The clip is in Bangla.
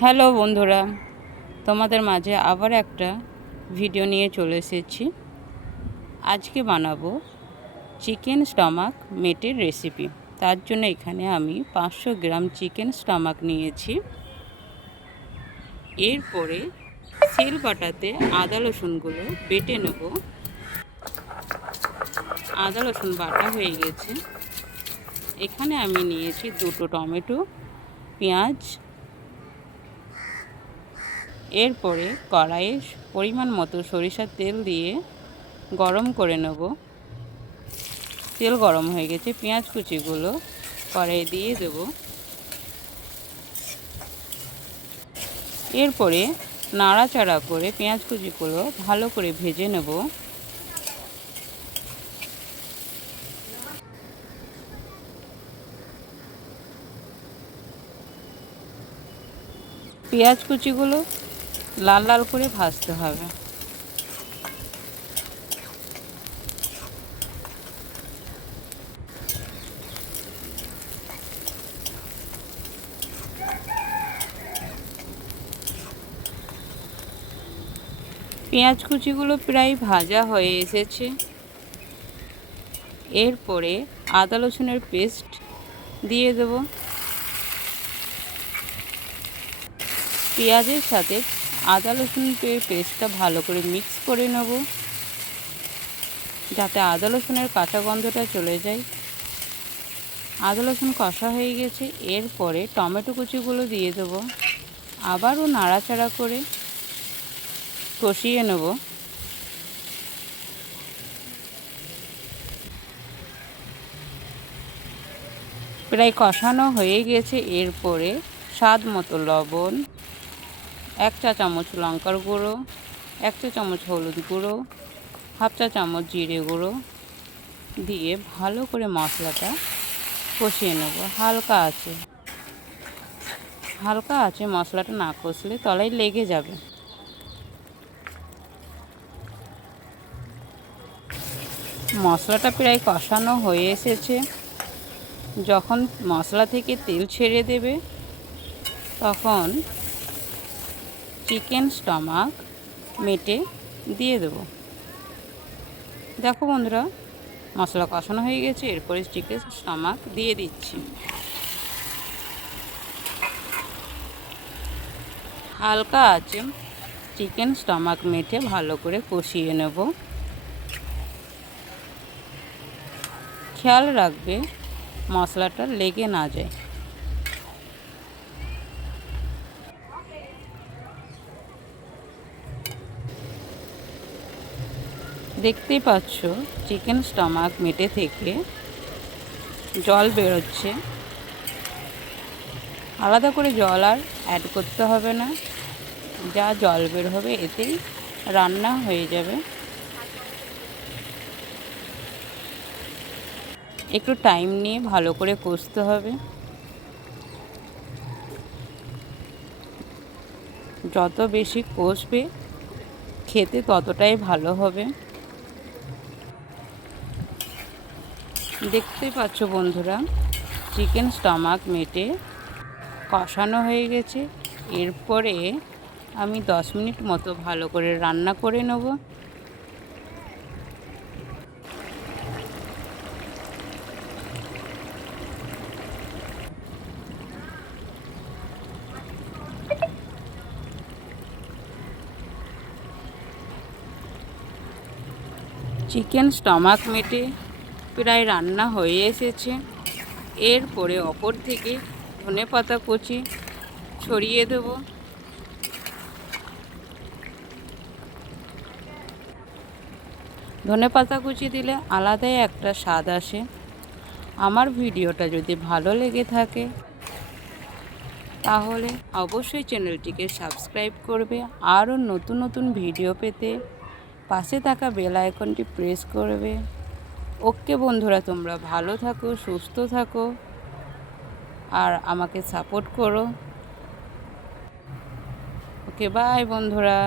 হ্যালো বন্ধুরা, তোমাদের মাঝে আবার একটা ভিডিও নিয়ে চলে এসেছি। আজকে বানাবো চিকেন স্টমাক মেটের রেসিপি তার জন্য এখানে আমি পাঁচশো গ্রাম চিকেন স্টমাক নিয়েছি। এরপরে সেল বাটাতে আদা রসুনগুলো বেটে নেব। আদা রসুন বাটা হয়ে গেছে। এখানে আমি নিয়েছি দুটো টমেটো, পেঁয়াজ এরপরে কড়াইয়ে পরিমাণ মতো সরিষার তেল দিয়ে গরম করে নেব। তেল গরম হয়ে গেছে, পেঁয়াজ কুচিগুলো কড়াইয়ে দিয়ে দেব। এরপরে নাড়াচাড়া করে পেঁয়াজ কুচিগুলো ভালো করে ভেজে নেব। পেঁয়াজ কুচিগুলো লাল লাল করে ভাজতে হবে। পেঁয়াজ কুচিগুলো প্রায় ভাজা হয়ে এসেছে। এরপরে আদা রসুনের পেস্ট দিয়ে দেব। পেঁয়াজের সাথে আদা রসুন পেস্টটা ভালো করে মিক্স করে নেব। যাতে আদা রসুনের কাঁচা গন্ধটা চলে যায়। আদা রসুন কষা হয়ে গেছে, এরপরে টমেটো কুচিগুলো দিয়ে দেব। আবারও নাড়াচাড়া করে কষিয়ে নেব। প্রায় কষানো হয়ে গেছে, এরপরে স্বাদ মতো লবণ এক চা চামচ লঙ্কার গুঁড়ো, এক চা চামচ হলুদ গুঁড়ো, হাফ চা চামচ জিরে গুঁড়ো দিয়ে ভালো করে মশলাটা কষিয়ে নেব। হালকা আছে। হালকা আছে, মশলাটা না কষলে তলায় লেগে যাবে। মশলাটা প্রায় কষানো হয়ে এসেছে। যখন মশলা থেকে তেল ছেড়ে দেবে, তখন চিকেন স্টমাক মেটে দিয়ে দেবো। দেখো বন্ধুরা, মশলা কষানো হয়ে গেছে, এরপরে চিকেন স্টমাক দিয়ে দিচ্ছি। হালকা আছে চিকেন স্টমাক মেটে ভালো করে কষিয়ে নেব। খেয়াল রাখবে, মশলাটা লেগে না যায়। দেখতেই পাচ্ছ চিকেন স্টমাক মেটে থেকে জল বেরোচ্ছে। আলাদা করে জল আর অ্যাড করতে হবে না। যা জল বের হবে এতেই রান্না হয়ে যাবে। একটু টাইম নিয়ে ভালো করে কষতে হবে। যত বেশি কষবে, খেতে ততটাই ভালো হবে। দেখতে পাচ্ছ বন্ধুরা, চিকেন স্টমাক মেটে কষানো হয়ে গেছে। এরপরে আমি দশ মিনিট মতো ভালো করে রান্না করে নেব। চিকেন স্টমাক মেটে প্রায় রান্না হয়ে এসেছে। এরপরে অপর থেকে ধনে পাতা কুচি ছড়িয়ে দেব। ধনে পাতা কুচি দিলে আলাদাই একটা স্বাদ আসে। আমার ভিডিওটা যদি ভালো লেগে থাকে, তাহলে অবশ্যই চ্যানেলটিকে সাবস্ক্রাইব করবে। আরও নতুন নতুন ভিডিও পেতে পাশে থাকা বেল আইকনটি প্রেস করবে। ওকে বন্ধুরা তোমরা ভালো থাকো সুস্থ থাকো আর আমাকে সাপোর্ট করো। ওকে বাই বন্ধুরা।